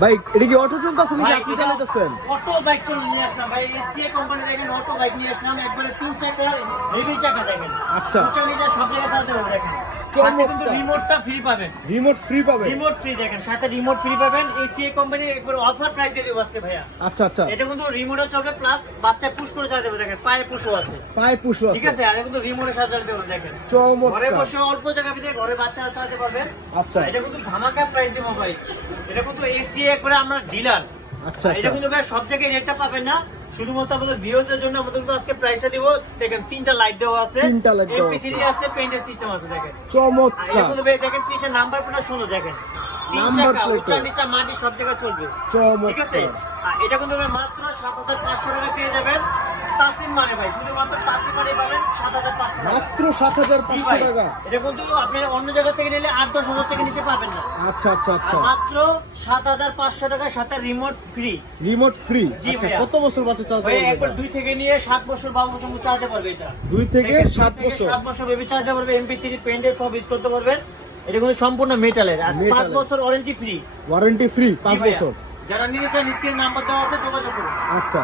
ভাই এটা কি অটো চলতেছে নাকি? আপনি চালাতেছেন অটো বাইক চলে নিয়ে আসলাম। ভাই এসটিএ কোম্পানি দেখেন অটো বাইক নিয়ে আসলাম। একবারে তিন চাকার হেভি চাকা দেখেন। আচ্ছা। উঁচা চাকা সব জায়গায় চালাতে হবে দেখেন। কিন্তু রিমোটটা ফ্রি পাবেন। রিমোট ফ্রি পাবে রিমোট ফ্রি দেখেন সাথে রিমোট ফ্রি পাবেন। এসিএ কোম্পানি একবার অফার প্রাইস দিয়ে দেবো আজকে ভাইয়া। আচ্ছা আচ্ছা। এটা কিন্তু রিমোটও চলবে প্লাস বাচ্চা পুশ করে চালাতে পারবে দেখেন পায়ে পুশও আছে। পায়ে পুষো ঠিক আছে। আছে? আর কিন্তু রিমোটের সাথে পারবে দেখেন। ঘরে বসে অল্প জায়গা ভিতরে ঘরে বাচ্চা চালাতে পারবেন আচ্ছা। এটা কিন্তু ধামাকা প্রাইস দেবো ভাই এটা কিন্তু এসিএ একবারে আমরা ডিলার আচ্ছা এটা আচ্ছা। কিন্তু ভাই সব জায়গায় রেটটা পাবেন না। শুধুমাত্র আমাদের ভিউয়ারদের জন্য আমাদের আজকে প্রাইসটা দিব। দেখেন তিনটা লাইট দেওয়া আছে। তিনটা লাইট দেওয়া এমপি থ্রি আছে পেন্ডেল সিস্টেম আছে দেখেন। চমৎকার। ভাই দেখেন পিছে নাম্বার প্লেট সুন্দর দেখেন চাকা plate উঁচা মাটি সব জায়গায় চলবে। ঠিক আছে? এটা কিন্তু মাত্র সাত হাজার পাঁচশো টাকা পেয়ে যাবেন। তাসিম মানে ভাই শুধুমাত্র তাসিম মানে মাত্র সাত হাজার পাঁচশো টাকা। এটা কিন্তু আপনি অন্য জায়গা থেকে নিলে আট দশ হাজার থেকে নিচে পাবেন না। আচ্ছা আচ্ছা আচ্ছা। মাত্র সাত হাজার পাঁচশো টাকা সাথে রিমোট ফ্রি রিমোট ফ্রি আচ্ছা কত বছর বাচ্চা চালাতে পারবে একবার দুই থেকে নিয়ে সাত বছর বাবু বছর চালাতে পারবে এটা। দুই থেকে সাত বছর সাত বছর? বেবি চালাতে পারবে এমপি থ্রি সব ইউজ করতে পারবেন এটা কিন্তু সম্পূর্ণ মেটালের আর পাঁচ বছর ওয়ারেন্টি ফ্রি ওয়ারেন্টি ফ্রি পাঁচ বছর? যারা নিতে চান স্ক্রিন নাম্বার দেওয়া আছে যোগাযোগ করুন। আচ্ছা।